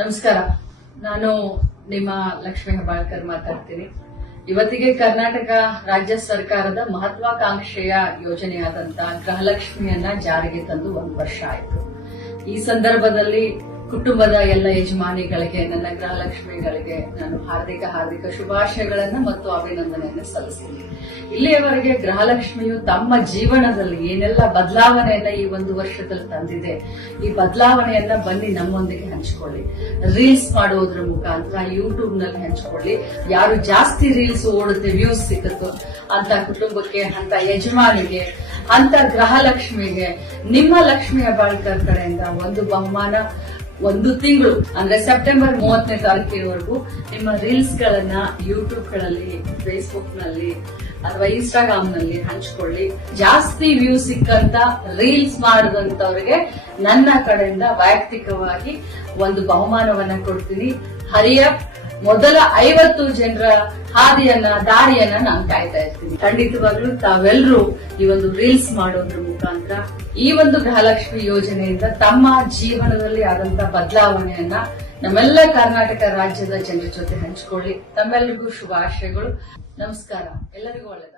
ನಮಸ್ಕಾರ. ನಾನು ನಿಮ್ಮ ಲಕ್ಷ್ಮೀ ಹೆಬ್ಬಾಳ್ಕರ್ ಮಾತಾಡ್ತೀನಿ. ಇವತ್ತಿಗೆ ಕರ್ನಾಟಕ ರಾಜ್ಯ ಸರ್ಕಾರದ ಮಹತ್ವಾಕಾಂಕ್ಷೆಯ ಯೋಜನೆಯಾದಂತಹ ಗೃಹಲಕ್ಷ್ಮಿಯನ್ನ ಜಾರಿಗೆ ತಂದು 1 ವರ್ಷ ಆಯಿತು. ಈ ಸಂದರ್ಭದಲ್ಲಿ ಕುಟುಂಬದ ಎಲ್ಲ ಯಜಮಾನಿಗಳಿಗೆ, ನನ್ನ ಗೃಹಲಕ್ಷ್ಮಿಗಳಿಗೆ ನಾನು ಹಾರ್ದಿಕ ಶುಭಾಶಯಗಳನ್ನ ಮತ್ತು ಅಭಿನಂದನೆಯನ್ನು ಸಲ್ಲಿಸ್ತೀನಿ. ಇಲ್ಲಿಯವರೆಗೆ ಗೃಹಲಕ್ಷ್ಮಿಯು ತಮ್ಮ ಜೀವನದಲ್ಲಿ ಏನೆಲ್ಲ ಬದಲಾವಣೆಯನ್ನ ಈ 1 ವರ್ಷದಲ್ಲಿ ತಂದಿದೆ, ಈ ಬದಲಾವಣೆಯನ್ನ ಬನ್ನಿ ನಮ್ಮೊಂದಿಗೆ ಹಂಚಿಕೊಳ್ಳಿ. ರೀಲ್ಸ್ ಮಾಡೋದ್ರ ಮುಖಾಂತರ ಯೂಟ್ಯೂಬ್ ನಲ್ಲಿ ಹಂಚಿಕೊಳ್ಳಿ. ಯಾರು ಜಾಸ್ತಿ ರೀಲ್ಸ್ ಓಡುತ್ತೆ, ವ್ಯೂಸ್ ಸಿಕ್ಕುತ್ತೋ ಅಂತ ಕುಟುಂಬಕ್ಕೆ, ಅಂತ ಯಜಮಾನಿಗೆ, ಅಂತ ಗೃಹಲಕ್ಷ್ಮಿಗೆ ನಿಮ್ಮ ಲಕ್ಷ್ಮೀ ಹೆಬ್ಬಾಳ್ಕರ್ ಕಡೆಯಿಂದ ಒಂದು ಬಹುಮಾನ 1 ತಿಂಗಳು ಅಂದ್ರೆ ಸೆಪ್ಟೆಂಬರ್ 30ನೇ ತಾರೀಕಿನವರೆಗೂ ನಿಮ್ಮ ರೀಲ್ಸ್ ಗಳನ್ನ ಯೂಟ್ಯೂಬ್ ಗಳಲ್ಲಿ, ಫೇಸ್ಬುಕ್ ನಲ್ಲಿ ಅಥವಾ ಇನ್ಸ್ಟಾಗ್ರಾಮ್ ನಲ್ಲಿ ಹಂಚಿಕೊಳ್ಳಿ. ಜಾಸ್ತಿ ವ್ಯೂ ಸಿಕ್ಕಂತ ರೀಲ್ಸ್ ಮಾಡಿದಂತವರಿಗೆ ನನ್ನ ಕಡೆಯಿಂದ ವೈಯಕ್ತಿಕವಾಗಿ ಒಂದು ಬಹುಮಾನವನ್ನ ಕೊಡ್ತೀನಿ. ಹರಿಯಪ್ ಮೊದಲ 50 ಜನರ ದಾರಿಯನ್ನ ನಾನು ಕಾಯ್ತಾ ಇರ್ತೀನಿ. ಖಂಡಿತವಾಗ್ಲೂ ತಾವೆಲ್ಲರೂ ಈ ಒಂದು ರೀಲ್ಸ್ ಮಾಡೋದ್ರ ಮುಖಾಂತರ ಈ ಒಂದು ಗೃಹಲಕ್ಷ್ಮಿ ಯೋಜನೆಯಿಂದ ತಮ್ಮ ಜೀವನದಲ್ಲಿ ಆದಂತಹ ಬದಲಾವಣೆಯನ್ನ ನಮ್ಮೆಲ್ಲ ಕರ್ನಾಟಕ ರಾಜ್ಯದ ಜನರ ಜೊತೆ ಹಂಚಿಕೊಳ್ಳಿ. ತಮ್ಮೆಲ್ಲರಿಗೂ ಶುಭಾಶಯಗಳು. ನಮಸ್ಕಾರ. ಎಲ್ಲರಿಗೂ ಒಳ್ಳೆಯದ.